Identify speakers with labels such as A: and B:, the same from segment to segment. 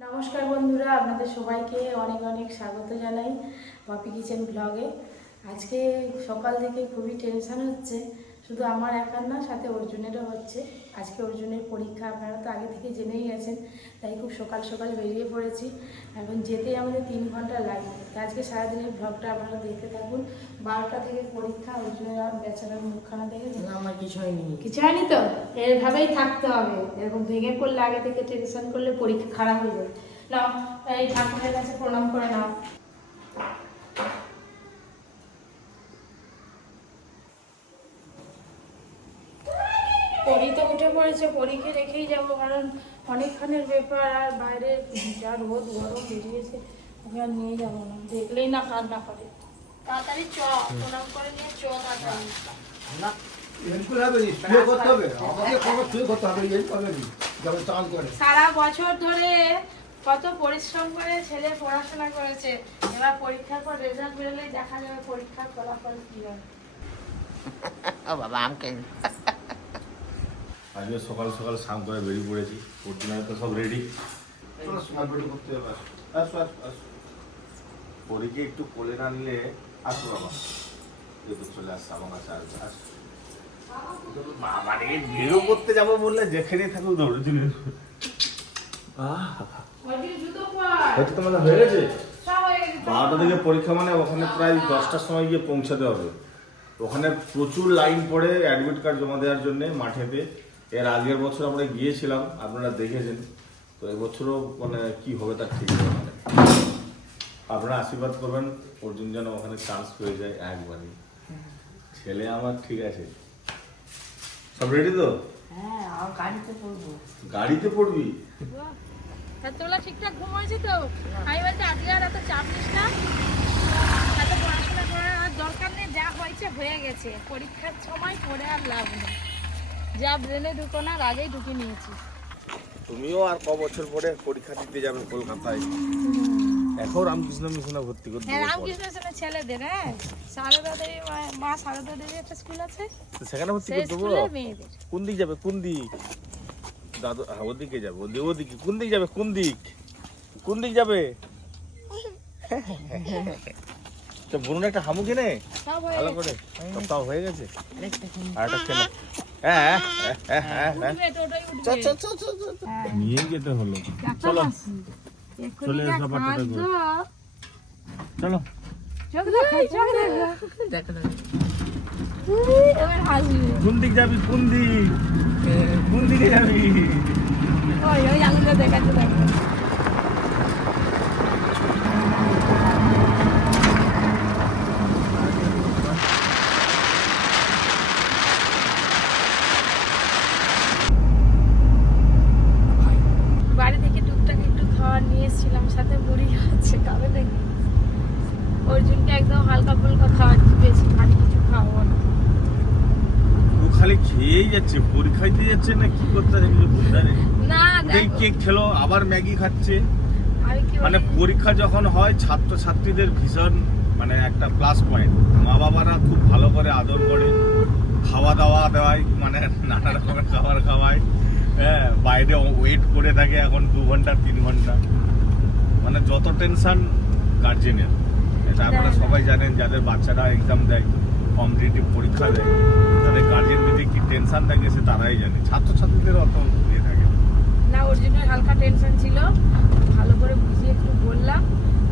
A: নমস্কার বন্ধুরা, আপনাদের সবাইকে অনেক অনেক স্বাগত জানাই পপি কিচেন ব্লগে। আজকে সকাল থেকে খুবই টেনশান হচ্ছে। শুধু আমার একার না সাথে অর্জুনেরও হচ্ছে। আজকে অর্জুনের পরীক্ষা আপনারা তো আগে থেকে জেনেই গেছেন তাই খুব সকাল সকাল বেরিয়ে পড়েছি। এখন যেতেই আমাদের তিন ঘণ্টা লাগবে আজকে সারাদিনের ব্লগটা আপনারা দেখতে থাকুন। বারোটা থেকে পরীক্ষা অর্জুনের আর বেচারার মুখখানা দেখে
B: না, আমার কিছু হয়নি।
A: কিছু হয়নি তো? এভাবেই থাকতে হবে। এরকম ভেঙে পড়লে আগে থেকে টেনশন করলে পরীক্ষা খারাপ হয়ে যাবে। নাও এই ঠাকুরের কাছে প্রণাম করে নাও। পরি তো উঠে পড়েছে পরীকে রেখেই যাব কারণ অনেকক্ষণের ব্যাপার আর বাইরে যা রোদ গরম বেরিয়েছে ওকে আর নিয়ে যাব না। দেখলেই না কান্না করে। তাড়াতাড়ি চ প্রণাম করে নিয়ে চ তাড়াতাড়ি।
C: না
A: সারা বছর ধরে কত পরিশ্রম করে ছেলে পড়াশোনা করেছে এবার পরীক্ষার পর রেজাল্ট বেরোলেই দেখা যাবে পরীক্ষার ফলাফল কি হয়
B: বাবা আমকে
D: আজকে সকাল সকাল স্নান করে বেরিয়ে পড়েছি। পরদিনের তো সব রেডি
C: করতে হবে আসো। আসো আসো
D: পরীকে একটু কোলে না নিলে আসো বাবা। একটু চলে আসছে আমার কাছে আসবে আসো। বাবা রে বেরো করতে যাব বললে যেখানে থাকুক দৌড়ে দিলে হয়তো তোমাদের হয়ে গেছে?
A: হয়ে গেছে
D: বারোটা থেকে পরীক্ষা মানে ওখানে প্রায় দশটার সময় গিয়ে পৌঁছাতে হবে। ওখানে প্রচুর লাইন পড়ে অ্যাডমিট কার্ড জমা দেওয়ার জন্য মাঠেতে। এর আগের বছর আমরা গিয়েছিলাম আপনারা দেখেছেন। তো এবছরও মানে কি হবে তার ঠিক ওখানে। আপনারা আশীর্বাদ করবেন অর্জুন যেন ওখানে চান্স পেয়ে যায় একবারই। ছেলে আমার ঠিক আছে। সব রেডি তো?
B: হ্যাঁ আর গাড়িতে পড়ব।
D: গাড়িতে পড়বি?
A: তোলা ঠিকঠাক ঘুম হয়েছে তো। আমি বলছি আজকে আর এত চাপ নিস না। এত পড়াশোনা করার আর দরকার নেই যা হয়েছে হয়ে গেছে। পরীক্ষার সময় পড়ে আর লাভ নেই। যা ব্রেনে ঢুকো না আর আগেই ঢুকে নিয়েছি।
D: তুমিও আর ক বছর পরে পরীক্ষা দিতে যাবে কলকাতায়। এখন রামকৃষ্ণ মিশনে ভর্তি করতে
A: হ্যাঁ রামকৃষ্ণ মিশনের ছেলেদের হ্যাঁ? সারদা দেবী মা- সারদা দেবী একটা স্কুল আছে?
D: সেখানে ভর্তি
A: সেই
D: করে দেবো কোন দিক যাবে? কোন দিক? দাদু হ্যাঁ ওদিকে যাবে ওদিকে ওদিকে। কোন দিক যাবে? কোন দিক? কোন দিক যাবে? তো বোন একটা হামু কিনে? ভালো করে। সব তাও হয়ে গেছে? আর একটা নিয়ে যেতে হলো চলো, চলে। কোন দিক যাবি কোন দিক কোন দিকে যাবি
A: ওই ওই আঙুলটা দেখাচ্ছে দেখো বাড়ি থেকে টুকটাক একটু খাবার নিয়ে এসেছিলাম সাথে মুড়ি আছে খাবে দেখি অর্জুনকে একদম হালকা ফুলকা খাওয়াচ্ছি বেশি ভারী কিছু খাওয়াবো না
D: ও খালি খেয়েই যাচ্ছে? পরীক্ষা দিয়ে যাচ্ছে না কি করতে কিছু বুঝতে
A: না
D: কেক খেলো আবার ম্যাগি খাচ্ছে। মানে পরীক্ষা যখন হয় ছাত্র ছাত্রীদের ভীষণ মানে একটা প্লাস পয়েন্ট মা বাবারা খুব ভালো করে আদর করে। খাওয়া দাওয়া দেওয়ায় মানে নানা রকমের খাবার খাওয়ায়। হ্যাঁ বাইরে ওয়েট করে থাকে এখন দু ঘণ্টা তিন ঘণ্টা। মানে যত টেনশন গার্জেনের এটা আপনারা সবাই জানেন যাদের বাচ্চারা এক্সাম দেয় কম্পিটিটিভ পরীক্ষা দেয় তাদের গার্জেন যদি কি টেনশন থাকে সে তারাই জানে। ছাত্রছাত্রীদের অত ইয়ে থাকে না।
A: ওর জন্য হালকা টেনশন ছিল। ভালো করে বুঝিয়ে একটু বললাম।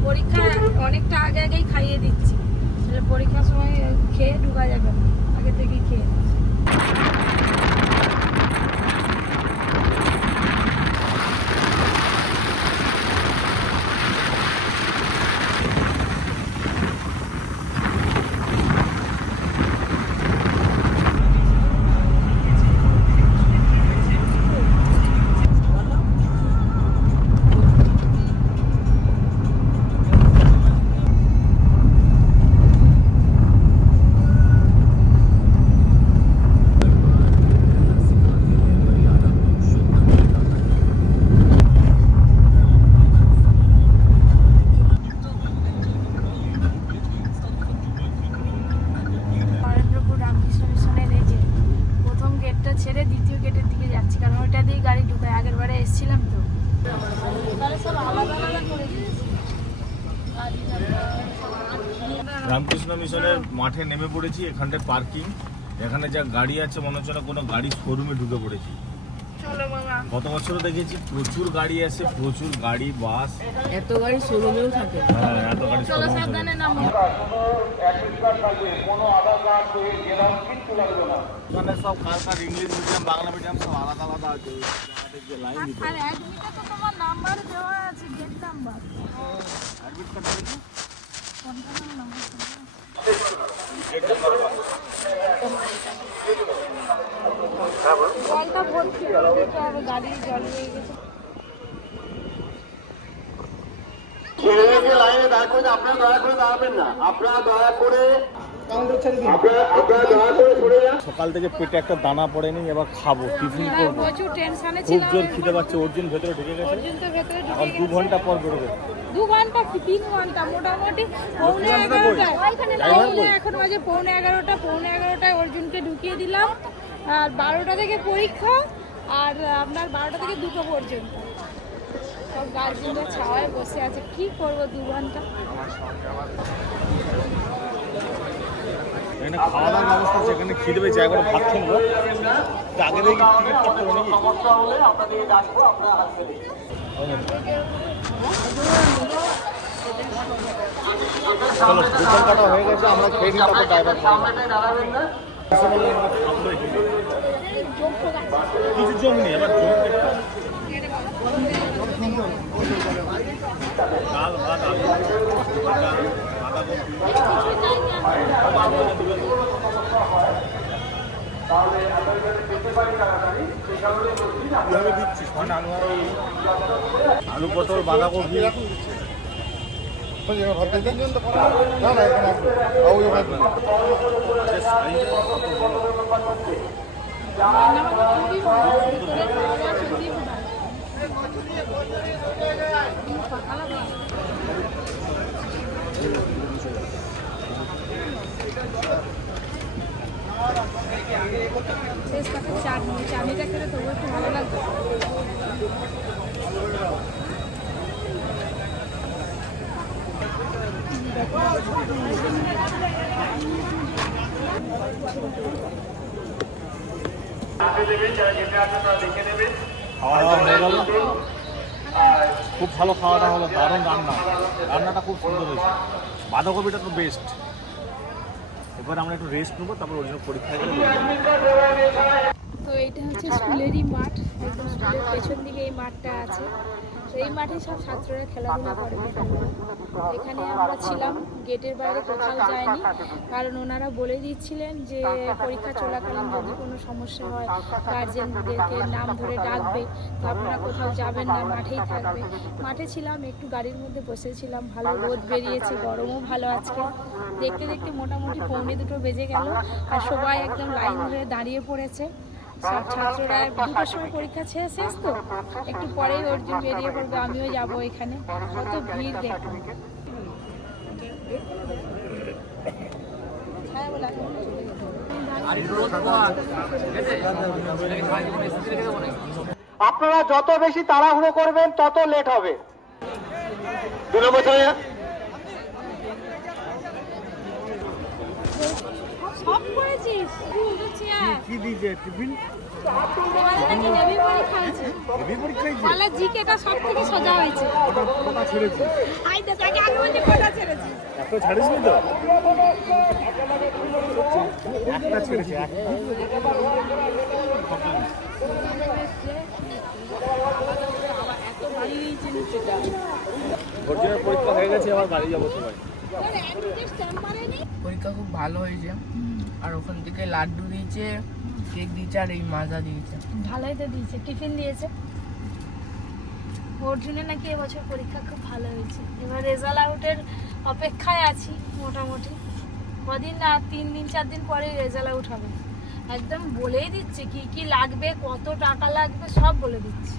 A: পরীক্ষা অনেকটা আগে আগেই খাইয়ে দিচ্ছি। তাহলে পরীক্ষার সময় খেয়ে ঢুকা যাবে আগে থেকেই খেয়ে দিয়ে গাড়ি ঢুকাই আগের বারে এসেছিলাম তো।
D: রামকৃষ্ণ মিশনের মাঠে নেমে পড়েছি, এখানটায় পার্কিং। এখানে যা গাড়ি আছে, মনে হচ্ছে কোনো গাড়ি শোরুমে ঢুকে পড়েছি। গত বছরও দেখেছি প্রচুর গাড়ি আছে প্রচুর গাড়ি বাস।
B: এত গাড়ি শোরুমেও থাকে।
D: হ্যাঁ এত গাড়ি
A: সাবধানে নামো।
D: ওখানে সব কার কার ইংলিশ মিডিয়াম বাংলা মিডিয়াম সব আলাদা আলাদা আছে। লাইন
A: আর অ্যাডমিটে তো তোমার নাম্বার দেওয়া আছে গেট নাম্বার
D: অ্যাডমিট কার্ড
A: কোনটা নাম্বার
E: দাঁড় করে আপনারা দয়া করে দাঁড়াবেন না। আপনারা দয়া করে
D: সকাল থেকে পেটে একটা দানা পড়েনি এবার খাব টিফিন
A: হ্যাঁ,
D: করব। খুব জোর খিদে পাচ্ছে অর্জুন ভেতরে ঢুকে গেছে।
A: অর্জুন তো ভেতরে ঢুকে
D: দু ঘণ্টা পর বেরোবে।
A: দু ঘণ্টা কি তিন ঘণ্টা? মোটামুটি পৌনে? এগারোটায়। পৌনে এখন বাজে পৌনে এগারোটা পৌনে এগারোটায় অর্জুনকে ঢুকিয়ে দিলাম। আর বারোটা থেকে পরীক্ষা আর আপনার বারোটা থেকে দুটো পর্যন্ত। সব গার্জেনরা ছাওয়ায় বসে আছে। কি করব দু ঘণ্টা?
D: এখানে খাওয়া দাওয়ার ব্যবস্থা এখানে খিদে পেয়েছে এখন ভাত তো আগে থেকে টিকিট কাটতে হবে নাকি? চলো বোতল কাটা হয়ে গেছে, আমরা খেয়ে নিই, তারপর ড্রাইভার কিছু জম নেই এবার জমতে ডাল, ভাত মানে আলু পটল বাঁধাকপি
A: ভালো ভিতরে খাওয়া দাওয়া খুবই ভালো শেষ পাতে চাটনি
D: খাওয়া দাওয়া খুব ভালো খাওয়াটা হলো, দারুণ রান্না। রান্নাটা খুব সুন্দর হয়েছে। বাঁধাকপিটা তো বেস্ট এবার আমরা একটু রেস্ট নেব, তারপর ওর জন্য পরীক্ষায় গেলে
A: তো এইটা হচ্ছে স্কুলেরই মাঠ, একদম স্কুলের পেছন দিকে এই মাঠটা আছে। তো এই মাঠে সব ছাত্ররা খেলাধুলা করে এখানে আমরা ছিলাম, গেটের বাইরে কোথাও যায়নি কারণ ওনারা বলে দিচ্ছিলেন যে পরীক্ষা চলাকালীন যদি কোনো সমস্যা হয়, গার্জেনদেরকে নাম ধরে ডাকবে, তো আপনারা কোথাও যাবেন না, মাঠেই থাকবে। মাঠে ছিলাম, একটু গাড়ির মধ্যে বসেছিলাম ভালো রোদ বেরিয়েছে, গরমও ভালো আজকে। দেখতে দেখতে মোটামুটি পৌনে দুটো বেজে গেল, আর সবাই একদম লাইন ধরে দাঁড়িয়ে পড়েছে। সব ছাত্ররা দুটোর সময় পরীক্ষা শেষ শেষ তো? একটু পরেই অর্জুন বেরিয়ে পড়বে আমিও যাব এখানে। কত ভিড় দেখো হ্যাঁ।
E: আপনারা যত বেশি তাড়াহুড়ো করবেন তত লেট হবে। দু নম্বর ছেলে
A: সব করেছিস চেয়ার
D: কি দিয়েছে টিফিন
A: তোমাদের নাকি হেভি পরীক্ষা হয়েছে
D: হেভি পরীক্ষা হয়েছে
A: বলে জিকেটা সব থেকে সোজা হয়েছে
D: ওটা ওটা ছেড়েছি
A: আই তো তাকে আগে বলছে ছেড়েছিস
D: এত ছাড়িসনি তো? একটা ছেড়েছি পরীক্ষা হয়ে গেছে আবার বাড়ি যাব সবাই।
B: পরীক্ষা খুব ভালো হয়েছে। আর ওখান থেকে লাড্ডু দিয়েছে কেক দিয়েছে আর এই মাজা দিয়েছে।
A: ভালোই তো দিয়েছে। টিফিন দিয়েছে। অর্জুনের নাকি এবছর পরীক্ষা খুব ভালো হয়েছে। এবার রেজাল্ট আউটের অপেক্ষায় আছি মোটামুটি। কদিন না তিন দিন চার দিন পরে রেজাল্ট আউট হবে। একদম বলেই দিচ্ছে কি কি লাগবে কত টাকা লাগবে সব বলে দিচ্ছে।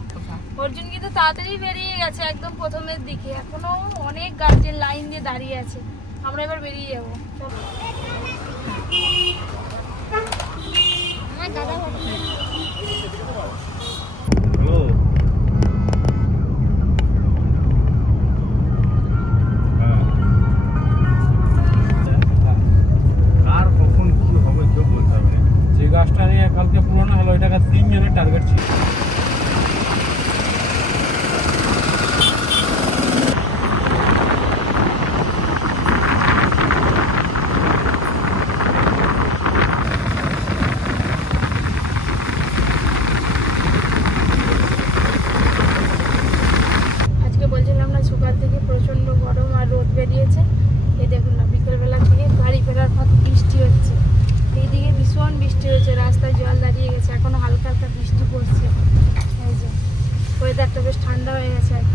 A: অর্জুন কিন্তু তাড়াতাড়ি বেরিয়ে গেছে একদম প্রথমের দিকে। এখনও অনেক গার্জেন লাইন দিয়ে দাঁড়িয়ে আছে। আমরা এবার বেরিয়ে যাব। দাদা হয়ে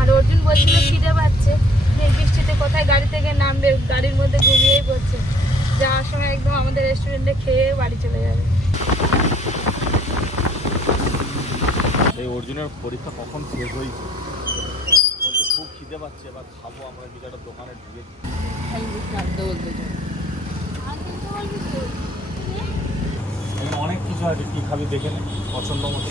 A: আর অর্জুন বলছিল খিদে পাচ্ছে। এই বৃষ্টিতে কোথায় গাড়ি থেকে নামবে? গাড়ির মধ্যে ঘুমিয়েই পড়ছে। যাওয়ার সময় একদম আমাদের রেস্টুরেন্টে খেয়ে বাড়ি চলে যাবে।
D: এই অর্জুনের পরীক্ষা কখন শেষ হয়েছে? বলছে খুব খিদে পাচ্ছে এবার খাব আমরা কিছু একটা দোকানে ঢুকে
B: বলতে চাই
D: অনেক কিছু আছে কি খাবি দেখে নে পছন্দ মতো।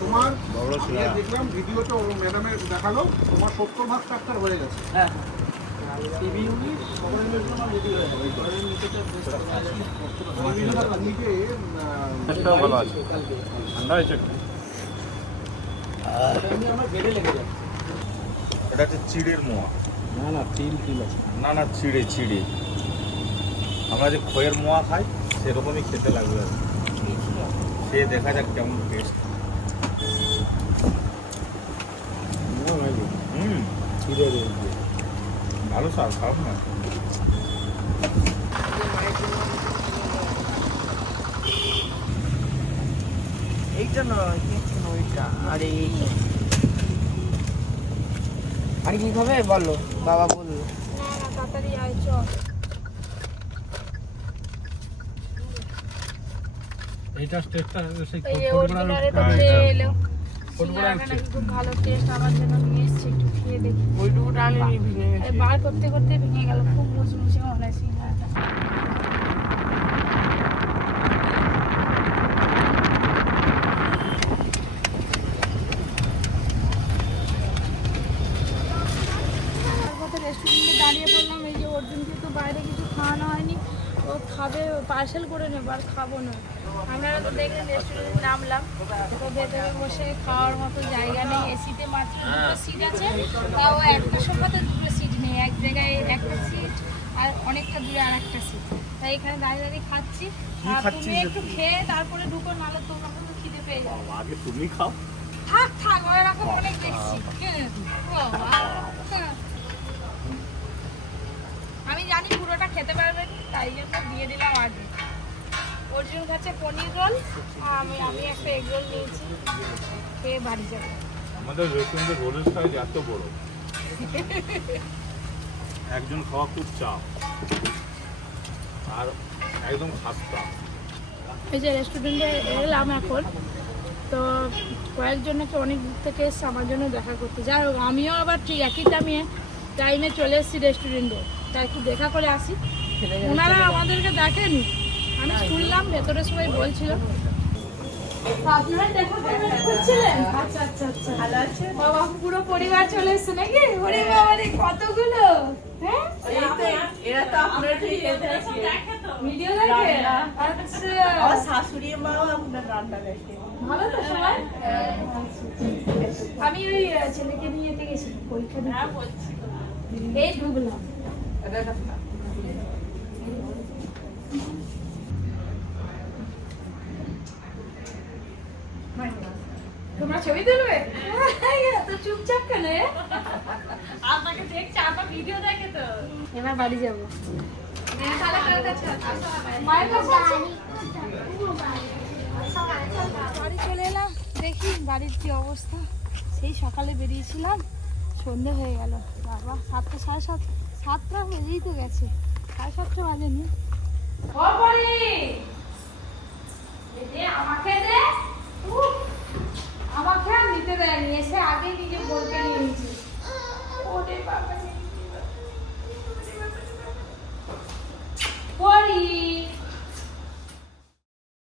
C: তোমার
D: বড় ছিল
C: আজকে দেখলাম ভিডিওতে ও ম্যাডামের দেখাল তোমার সত্তর ভাগ ট্রাক্টর হয়ে গেছে
B: হ্যাঁ
D: ভালো আছে ঠান্ডা হয়েছে একটু এটা হচ্ছে চিড়ের মোয়া।
C: না না তিল তিল আছে।
D: না না চিড়ে চিড়ে। আমরা যে খয়ের মোয়া খাই সেরকমই খেতে লাগবে আর কি। খেয়ে দেখা যাক কেমন টেস্ট হুম। ভালো স্বাদ খারাপ না।
B: এইটা নয় ওইটা আর এই আর কি খাবে? বলো বাবা বলল।
A: না না তাড়াতাড়ি আয় চল
C: এইটা টেস্টটা সেই
A: খুব ভালো টেস্ট আমার জন্য নিয়ে এসছে একটু খেয়ে দেখি।
B: ওইটুকু টানি ভেঙে
A: এই
B: গেছে
A: বার করতে করতে ভেঙে গেল খুব মুচমুচে মনে হয় সিঙ্গারাটা রেস্টুরেন্টে দাঁড়িয়ে পড়লাম এই যে অর্জুনকে তো বাইরে কিছু খাওয়ানো হয়নি ও খাবে পার্সেল করে নেব আর খাব না। আমরা তো দেখলেন রেস্টুরেন্টে নামলাম তো ভেতরে বসে খাওয়ার মতো জায়গা নেই। এসিতে মাত্র দুটো সিট আছে। তাও একটা সোফাতে দুটো সিট নেই। এক জায়গায় একটা সিট আর অনেকটা দূরে আর একটা সিট তাই এখানে দাঁড়িয়ে দাঁড়িয়ে খাচ্ছি। আর তুমি একটু খেয়ে তারপরে ঢুকো নাহলে তোমরা তো খিদে পেয়ে যাবে।
D: আগে তুমি খাও।
A: থাক থাক ওরকম অনেক দেখছি হ্যাঁ, জানি পুরোটা খেতে পারবে তাই জন্য দিয়ে দিলাম আগে অর্জুন খাচ্ছে পনির রোল আমি আমি একটা এগ রোল নিয়েছি খেয়ে বাড়ি যাব।
D: আমাদের রেস্টুরেন্টের রোলের সাইজ এত বড়। একজন খাওয়া খুব চাপ আর একদম খাস্তা।
A: এই যে রেস্টুরেন্টে এলাম এখন তো কয়েকজনকে অনেক দূর থেকে এসছে আমার জন্য দেখা করতে। যাই হোক আমিও আবার ঠিক একই টাইমে টাইমে চলে এসেছি রেস্টুরেন্টে তাই একটু দেখা করে আসি। ওনারা আমাদেরকে দেখেনি। আমি শুনলাম ভেতরে সবাই বলছিল। আচ্ছা আচ্ছা আচ্ছা। ভালো আছে। বাবা পুরো পরিবার চলে এসেছে নাকি? ওরে বাবা কতগুলো? হ্যাঁ?
B: এরা তো আপনার
A: ভিডিও দেখে? আচ্ছা।
B: শাশুড়ি মাও আপনার রান্না দেখে।
A: ভালো তো সবাই? আমি ওই ছেলেকে নিয়ে যেতে গেছি পরীক্ষা দিতে। এই ঢুকলাম। তোমরা ছবি তুলবে তো চুপচাপ কেন?
F: আপনাকে দেখছে আপনার ভিডিও দেখে তো
A: এবার বাড়ি যাব? বাড়ি চলে এলাম দেখি বাড়ির কি অবস্থা সেই সকালে বেরিয়েছিলাম সন্ধে হয়ে গেল বাবা সাতটা সাড়ে সাত সাতটা বেজেই তো গেছে। সাড়ে সাতটা বাজেনি। আমাকে দে। আমাকে নিতে দেয়নি। এসে আগে নিজে বলতে নিয়েছে। ওরে পরি